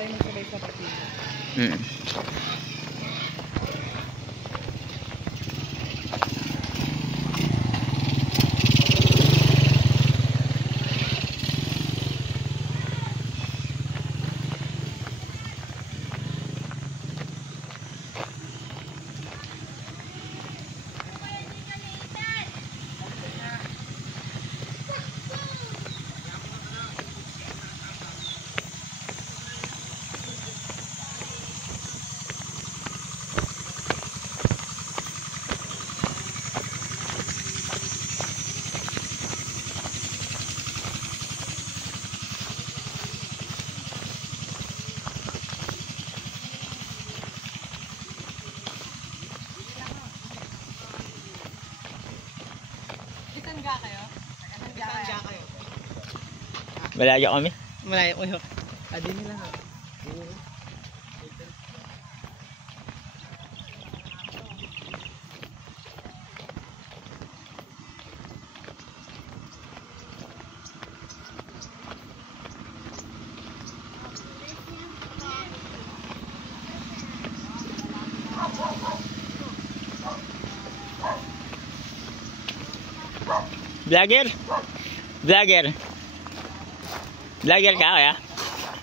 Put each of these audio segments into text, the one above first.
tayo magsabay sa kapila. Malayo kami. Malayo kayo. Adi nila ha. Vlogger? Vlogger? Vlogger ka kaya?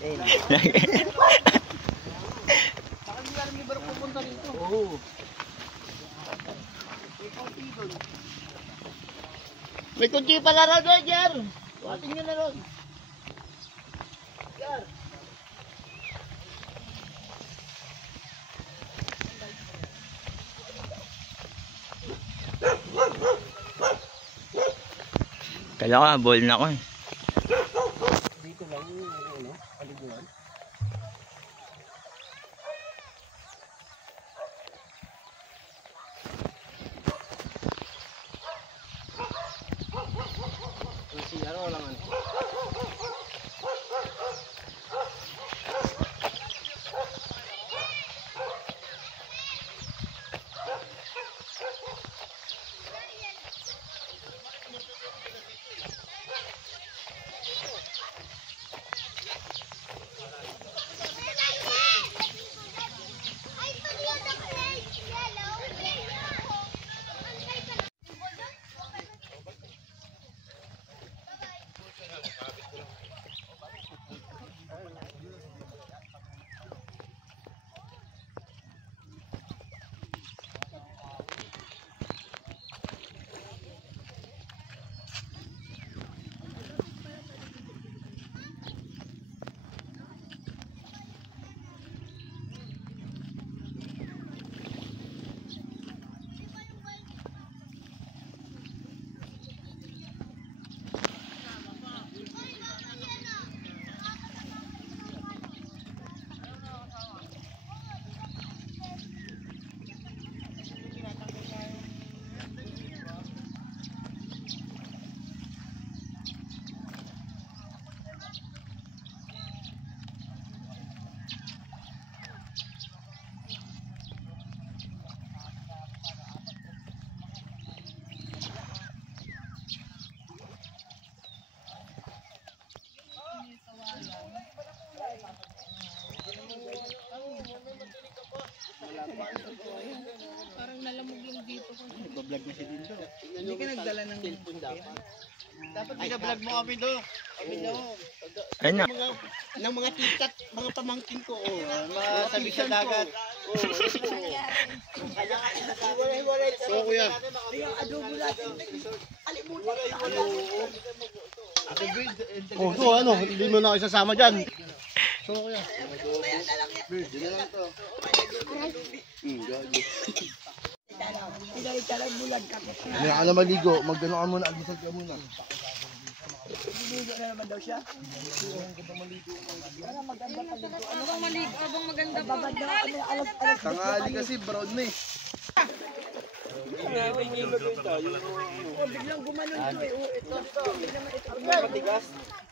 Vlogger. Bakit hindi alam ni Barok pupunta rito? Oo. May kunti pala raw doon, Jer. Buhatin nyo na ron. Jer. Kala ko, ball na ako eh. Dito lang yung ano, aliguan. Si ano lang ano. Parang nalamog yung dito ko. Nagbablog na si Dindo. Hindi ka nagdala ng cellphone dapat. Dapat binablog mo kami do. Kami do. Ayun na. Ng mga tikat, mga pamangkin ko. Oh, masabi sa dagat. So kuya. Ayang adobo natin. Oh, so ano, hindi mo na kayo sasama dyan. So kuya. Hindi na lang to. May ka na maligo, magano ka muna, almusal ka muna. Ligo na naman daw siya. Ano bang maligo? Ano bang maganda pa? Tangali kasi brown na eh. Biglang gumanon to eh. Ito. Biglang ito. Matigas.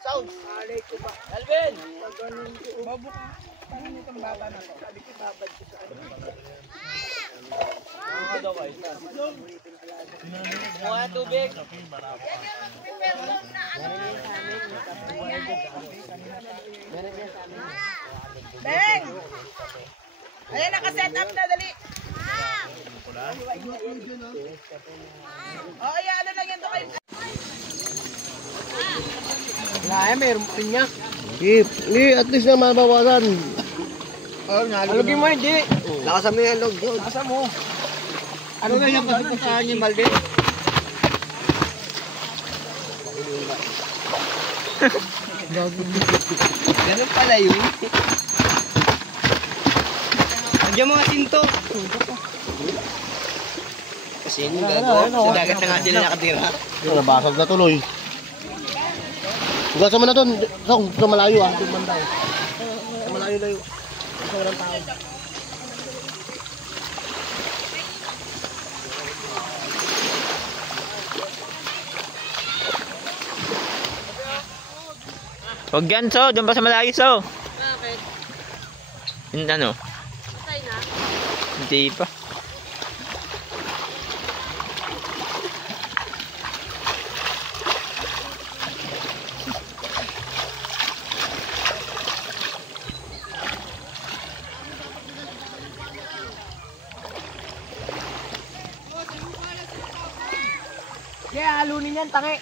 Sound. Alay ko ba? Alvin! Babo ka. Paano nitong baba na to? Sabi ko babad ko sa ano. Mga tubig. Beng! Ayan, naka-set up na, dali. Oo, iya, ano lang yan to kayo. Wala eh, mayroon pa niya. At least na mabawasan. Alugin mo, hindi. Lakasan mo yan, log. Asa mo? Ano na yan kasi kung saan yung balde? Ganun pala yun. Nagyan mga sinto. Kasi yun yung gagawa. Sa dagat na nga sila nakatira. Nabasag na tuloy. Hugasan mo na doon. Sa malayo ah. Doon banda eh. Sa malayo-layo. Sa walang tao. Huwag yan, so. Doon pa sa malayo, so. Bakit? Yung ano? Patay na? Hindi pa. Kaya halunin yan, tangi.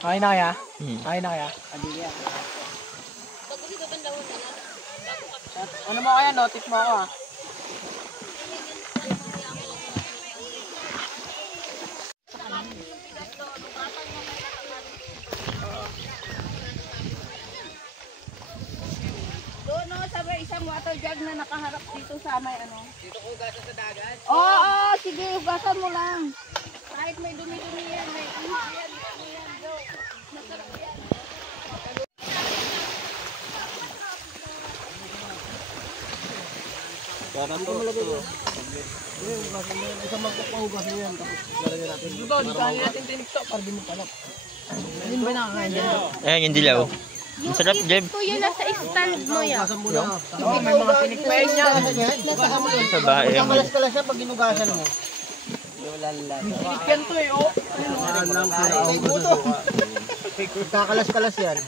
Okay na kaya? Hmm. Okay na kaya? Ano mo kaya, notice mo ako ah. Doon no, sabi isang water jug na nakaharap dito sa may ano. Dito ko gasa sa dagat. Oo, sige, hugasan mo lang. Kahit may dumi-dumi yan, may ano yan, go. Masarap yan. Parang to. Isang magpapahugas mo yan. Tapos lalagyan natin. Ito, di kaya natin tiniktok para di mo palok. Ayun ba nakakain dyan? Ayan, yung dilaw. Ang sarap, Jeb. Kuya, nasa stand mo yan. Hugasan mo na. Oo, may mga tinikpain niya. Sa bahay. Isang kalas-kalas yan pag ginugasan mo. Tinikyan to eh, oh. Kakalas-kalas yan.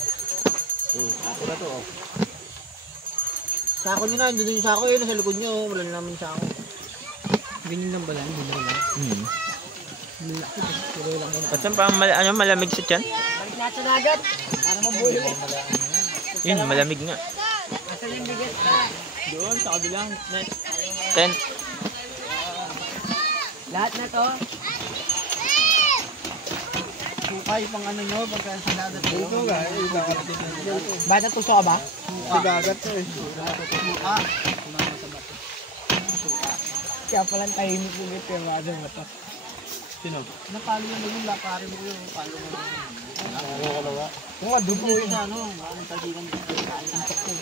Ako na to oh. Sako nyo na, doon yung sako yun, nasa likod nyo, wala na namin sako. Ganyan lang ba lang? Ganyan lang. Hmm. At saan pa ano, malamig sa tiyan? Balik na sa dagat. Para mabuhay. Yun, malamig nga. Asa yung bigat na? Doon, sa kabilang. Tent. Lahat na to. Sukay pang ano nyo, pagka sa dagat. Ito nga, Bata tuso ka ba? Gagat to eh. Kaya palang tahimik ulit yung bata mo to. Sino? Napalo na yung lapari mo yung palo mo. Ano ka na nga? Kung nga, dugo yun sa ano. Maraming tagilan dito. Antok ko.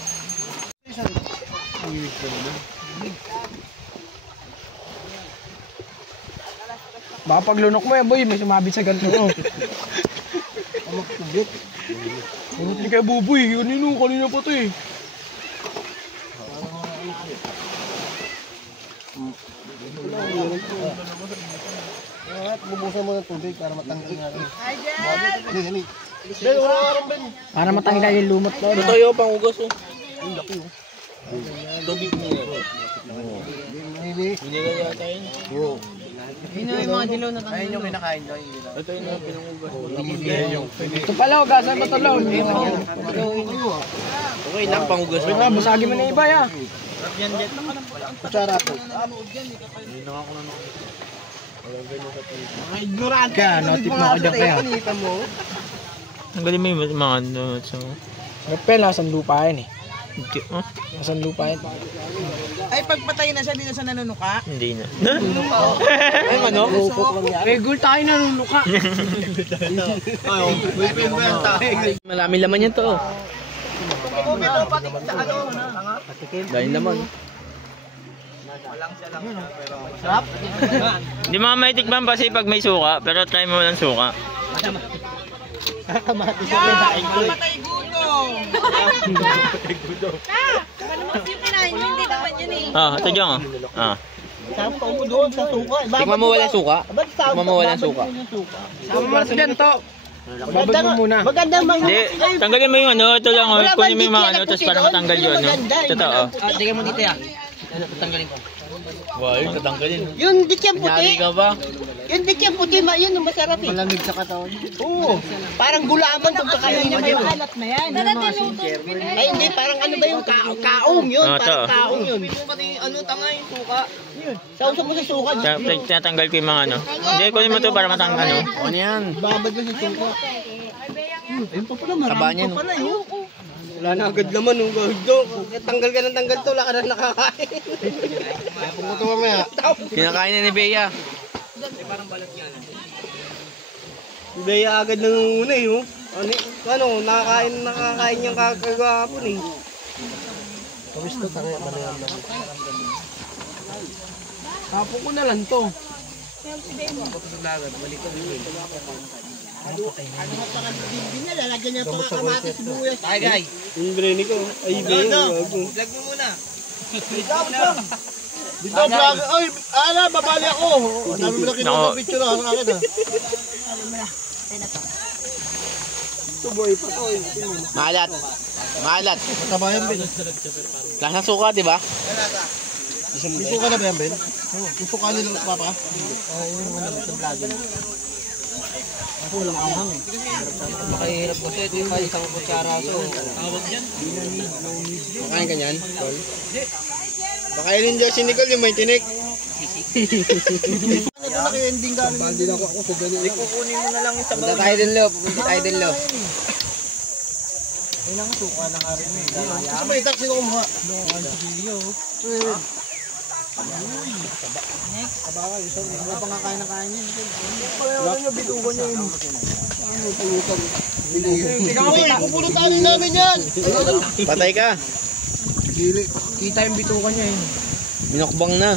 Baka paglunok mo yan, boy, may sumabit sa ganito. Ano kubit? Hindi kayo buboy, yun yun, kanina pa to eh. Bubusan mo ng tubig para matanggal natin. Hi, Jen! Dali. Ben, wala ka rin Ben. Para matanggal yung lumot to. Ito yung pangugos oh. Ang laki oh. Tubig niya. Hindi. Binila yata yun. Oo. Yun yung mga dilaw na ayun yung kinakain daw yung dilaw. Ito yung pinangugas. Ito pala, hugasan mo talo. Okay lang, pangugas. Wait na, basagin mo na iba ya. Kutsara po. Mga ignorante. Kaya, notif mo ako dyan kaya. Ang galing mo yung mga notes mo. Ngapel, nasan lupa yan eh. Hindi, oh, Nasan lupa yan. Ay, pagpatay na siya, di na siya nanunuka. hindi na. Ay, ano? Regul tayo nanunuka. Malami laman yan to. Dahil naman. Sarap. Hindi mga may tikman kasi pag may suka, pero try mo lang suka. Kamatis na rin sa ko. Matay gutom. Malamang yung kinain mo, hindi naman yun eh. Ah, ito dyan ah. Ah. Sarap pa mo doon sa suka. Tikman mo walang suka. Tikman mo walang suka. Mas dyan to. Babad mo muna. Maganda mang. Hindi, tanggalin mo yung ano, ito lang oh. Kunin mo yung mga ano, tapos para matanggal yun, no? Totoo. Tignan mo dito ya. Tanggalin ko. Wow, yun, tatanggalin. Yung dikyang puti. ka ba? Yung dikyang puti, yun ang masarap eh. Malamig sa katawan. Oo. Parang gulaman kung kakainin mo yun. Darating yung Ay hindi, parang ano ba yung kaong yun. Ah, Parang to. kaong yun. Ano tangay yung suka? Sausa mo sa suka. Tinatanggal ko yung mga ano. Hindi, kunin mo to para matanggal, no? Ano yan? Babad mo sa suka. Ayun pa pala, marami pa pala yun. Wala na agad naman yung gawdo. Tanggal ka ng tanggal to, wala ka na nakakain. Pumuto mo maya. Kinakain na ni Bea. Si Bea agad nangunguna eh. Oh. Ano, nakakain niyang kagahapon eh. Pawis to, tangay, malayam lang. Tapo ko na lang to. Lalagyan niya pa kamatis sibuyas. Ay guys. Yung breni ko. Ay, Bea. Vlog mo muna. Dito, vlog. Ay, ala, babali ako. Dami mo na kinuha ng picture sa akin ah. Maalat. Maalat. Matabayan, Ben. Lasang suka, di ba? May suka na ba yan, Ben? Yung suka nila, papa? Oo, yung ano, sa vlog. Ako walang anghang eh. Makahirap kasi ito yung isang kutsara. So, tawag yan. Makain ka niyan, Tol? Pakainin dyan si Nicole yung may tinik. Ito na kayo ending galing. Bandi na ako sa ganyan. Kukunin mo na lang yung sabaw. Punta tayo din lo. Punta tayo din lo. Ay, nakasuka na nga rin eh. Kasi may taxi ko kumuha. Kabawa, isang wala pa nga kain na kain yun. Wala nyo, bitugan nyo yun. Ano, pulutan. Uy, pupulutanin namin yan! Patay ka. Kita yung bitukan niya yun. Binokbang na.